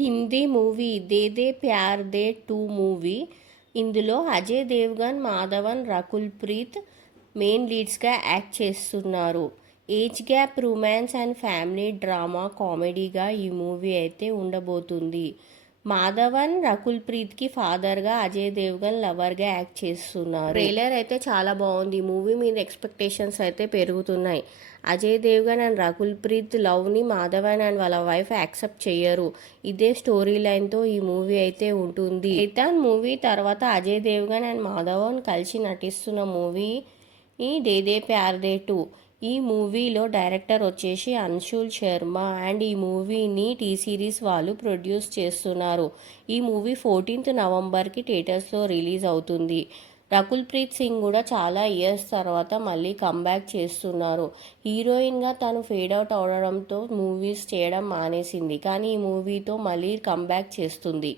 Hindi movie 'De De Pyaar De 2' movie. ఇందులో Ajay Devgn, Madhavan, Rakul Preet main లీడ్స్గా act చేస్తున్నారు. Age gap, romance and family drama కామెడీగా ఈ మూవీ అయితే ఉండబోతుంది. మాధవన్ రకుల్ ప్రీత్కి ఫాదర్గా, అజయ్ దేవ్గన్ లవర్గా యాక్ట్ చేస్తున్నారు. ట్రైలర్ అయితే చాలా బాగుంది. ఈ మూవీ మీద ఎక్స్పెక్టేషన్స్ అయితే పెరుగుతున్నాయి. అజయ్ దేవ్గన్ అండ్ రకుల్ ప్రీత్ లవ్ని మాధవన్ అండ్ వాళ్ళ వైఫ్ యాక్సెప్ట్ చేయరు. ఇదే స్టోరీ లైన్తో ఈ మూవీ అయితే ఉంటుంది. శైతాన్ మూవీ తర్వాత అజయ్ దేవ్గన్ అండ్ మాధవన్ కలిసి నటిస్తున్న మూవీ ఈ 'దే దే ప్యార్ దే 2'. ఈ మూవీలో డైరెక్టర్ వచ్చేసి అన్షుల్ శర్మ అండ్ ఈ మూవీని టీ సిరీస్ వాళ్ళు ప్రొడ్యూస్ చేస్తున్నారు. ఈ మూవీ 14th నవంబర్కి థియేటర్స్లో రిలీజ్ అవుతుంది. రకుల్ ప్రీత్ సింగ్ కూడా చాలా ఇయర్స్ తర్వాత మళ్ళీ కంబ్యాక్ చేస్తున్నారు. హీరోయిన్గా తను ఫేడ్ అవుట్ అవడంతో మూవీస్ చేయడం మానేసింది. కానీ ఈ మూవీతో మళ్ళీ కంబ్యాక్ చేస్తుంది.